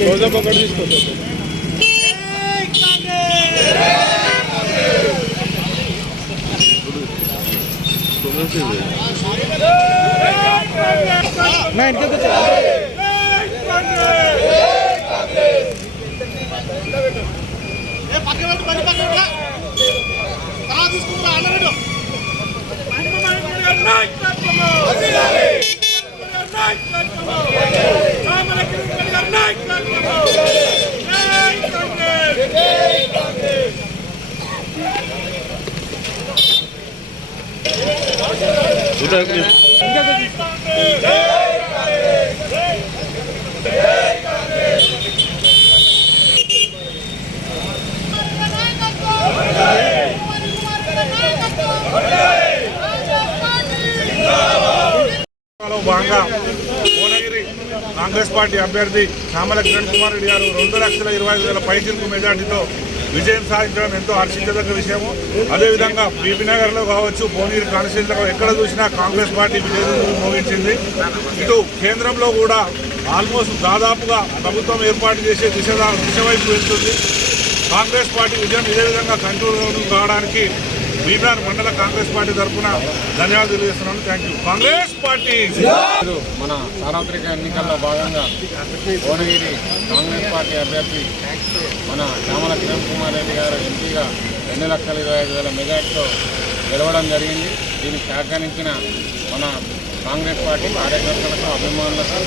Closeup ఒకటి తీసుకోవచ్చు నా ఇంటికి వచ్చా లో భాగంగా భువనగిరి కాంగ్రెస్ పార్టీ అభ్యర్థి శ్యామల కిరణ్ కుమార్ రెడ్డి గారు రెండు లక్షల ఇరవై ఐదు వేల పైచిలకు మెజార్టీతో విజయం సాధించడం ఎంతో హర్షించదగ్గ విషయము. అదేవిధంగా బీబీనగర్లో కావచ్చు భువనగిరి కాన్స్టిట్యూన్సీలో ఎక్కడ చూసినా కాంగ్రెస్ పార్టీ విజయం మోగించింది. ఇటు కేంద్రంలో కూడా ఆల్మోస్ట్ దాదాపుగా ప్రభుత్వం ఏర్పాటు చేసే దిశ దిశ వైపు వెళ్తుంది. కాంగ్రెస్ పార్టీ విజయం ఇదే విధంగా కంట్రోల్ కావడానికి బీబీఆర్ మండల కాంగ్రెస్ పార్టీ తరఫున ధన్యవాదాలు తెలియజేస్తున్నాను. Thank you Congress party. మన సార్వత్రిక ఎన్నికల్లో భాగంగా భువనగిరి కాంగ్రెస్ పార్టీ అభ్యర్థి మన శ్యామల కిరణ్ కుమార్ రెడ్డి గారు ఎంపీగా రెండు లక్షల ఇరవై ఐదు వేల మెజార్టీతో గెలవడం జరిగింది. దీనికి సహకరించిన మన కాంగ్రెస్ పార్టీ కార్యకర్తలకు అభిమానులకు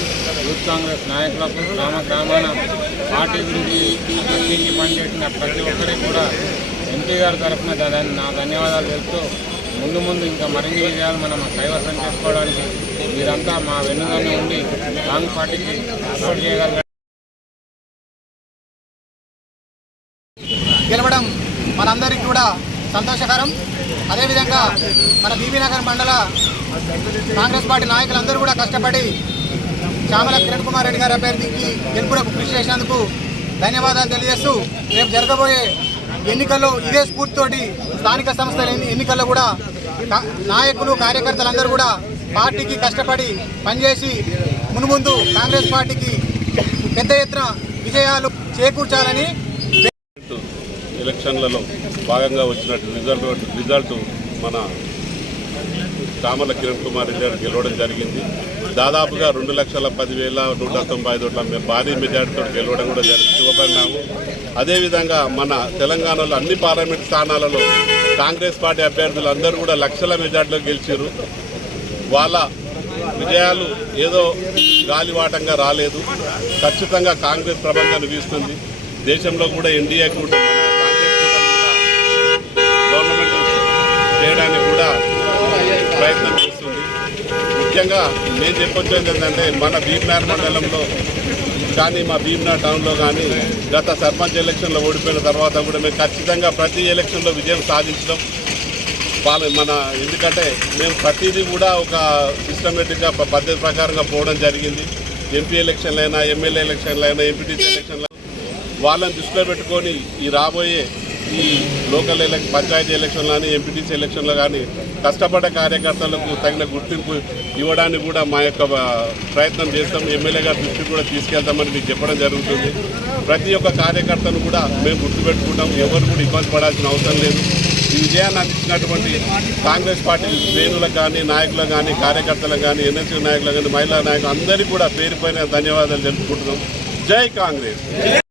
యూత్ కాంగ్రెస్ నాయకులకు గ్రామ గ్రామాన పార్టీ గురించి చర్చించి పనిచేసిన ప్రతి ఒక్కరికి కూడా ఎంపీ గారి తరఫున నా ధన్యవాదాలు తెలుపుతూ ముందు ముందు ఇంకా మరిన్ని విజయాలు మనం కైవసం చేసుకోవడానికి మీరంతా మా వెన్నుగానే ఉండి లాంగ్ పార్టీకి సపోర్ట్ చేయగలరు గెలవడం మనందరికీ కూడా సంతోషకరం. అదేవిధంగా మన బీబీనగర్ మండల కాంగ్రెస్ పార్టీ నాయకులందరూ కూడా కష్టపడి చామల కిరణ్ కుమార్ రెడ్డి గారి అభ్యర్థికి గెలుపులకు కృషి చేసినందుకు ధన్యవాదాలు తెలియజేస్తూ రేపు జరగబోయే ఎన్నికల్లో ఇదే స్ఫూర్తితోటి స్థానిక సంస్థల ఎన్నికల్లో కూడా నాయకులు కార్యకర్తలందరూ కూడా పార్టీకి కష్టపడి పనిచేసి మునుముందు కాంగ్రెస్ పార్టీకి పెద్ద ఎత్తున విజయాలు చేకూర్చాలని ఎలక్షన్లలో భాగంగా వచ్చినట్టు రిజల్ట్ రిజల్ట్ మన చామల కిరణ్ కుమార్ రెడ్డి గారు గెలవడం జరిగింది. దాదాపుగా రెండు లక్షల పదివేల నూట తొంభై ఐదు మేము భారీ మెజార్టీతో గెలవడం కూడా జరిగింది. అదేవిధంగా మన తెలంగాణలో అన్ని పార్లమెంట్ స్థానాలలో కాంగ్రెస్ పార్టీ అభ్యర్థులు అందరూ కూడా లక్షల మెజార్టీలో గెలిచారు వాళ్ళ విజయాలు ఏదో గాలివాటంగా రాలేదు. ఖచ్చితంగా కాంగ్రెస్ ప్రబంధాన్ని వీస్తుంది. దేశంలో కూడా ఎన్డీఏ కూటమి కూడా గవర్నమెంట్ చేయడానికి కూడా ప్రయత్నం చేస్తుంది. ముఖ్యంగా నేను చెప్పొచ్చేది ఏంటంటే మన భీమ్నార్ మండలంలో కానీ మా భీమ్నార్ టౌన్లో కానీ గత సర్పంచ్ ఎలక్షన్లో ఓడిపోయిన తర్వాత కూడా మేము ఖచ్చితంగా ప్రతి ఎలక్షన్లో విజయం సాధించడం. వాళ్ళ మన ఎందుకంటే మేము ప్రతిదీ కూడా ఒక సిస్టమేటిక్గా పద్ధతి ప్రకారంగా పోవడం జరిగింది. ఎంపీ ఎలక్షన్లైనా ఎమ్మెల్యే ఎలక్షన్లైనా ఎంపీటీసీ ఎలక్షన్లైనా వాళ్ళని దృష్టిలో పెట్టుకొని ఈ రాబోయే ఈ లోకల్ ఎలక్ పంచాయతీ ఎలక్షన్లు కానీ ఎంపీటీసీ ఎలక్షన్లు కానీ కష్టపడ్డ కార్యకర్తలకు తగిన గుర్తింపు ఇవ్వడానికి కూడా మా యొక్క ప్రయత్నం చేస్తాం. ఎమ్మెల్యే గారి దృష్టికి కూడా తీసుకెళ్తామని మీకు చెప్పడం జరుగుతుంది. ప్రతి ఒక్క కార్యకర్తను కూడా మేము గుర్తుపెట్టుకుంటాం. ఎవరు కూడా ఇబ్బంది పడాల్సిన అవసరం లేదు. ఈ విజయాన్ని అందించినటువంటి కాంగ్రెస్ పార్టీ శ్రేణులకు కానీ నాయకులకు కానీ కార్యకర్తలకు కానీ ఎన్ఎస్యూ నాయకులకు కానీ మహిళా నాయకులు అందరికీ కూడా పేరుపైన ధన్యవాదాలు తెలుపుకుంటున్నాం. జై కాంగ్రెస్!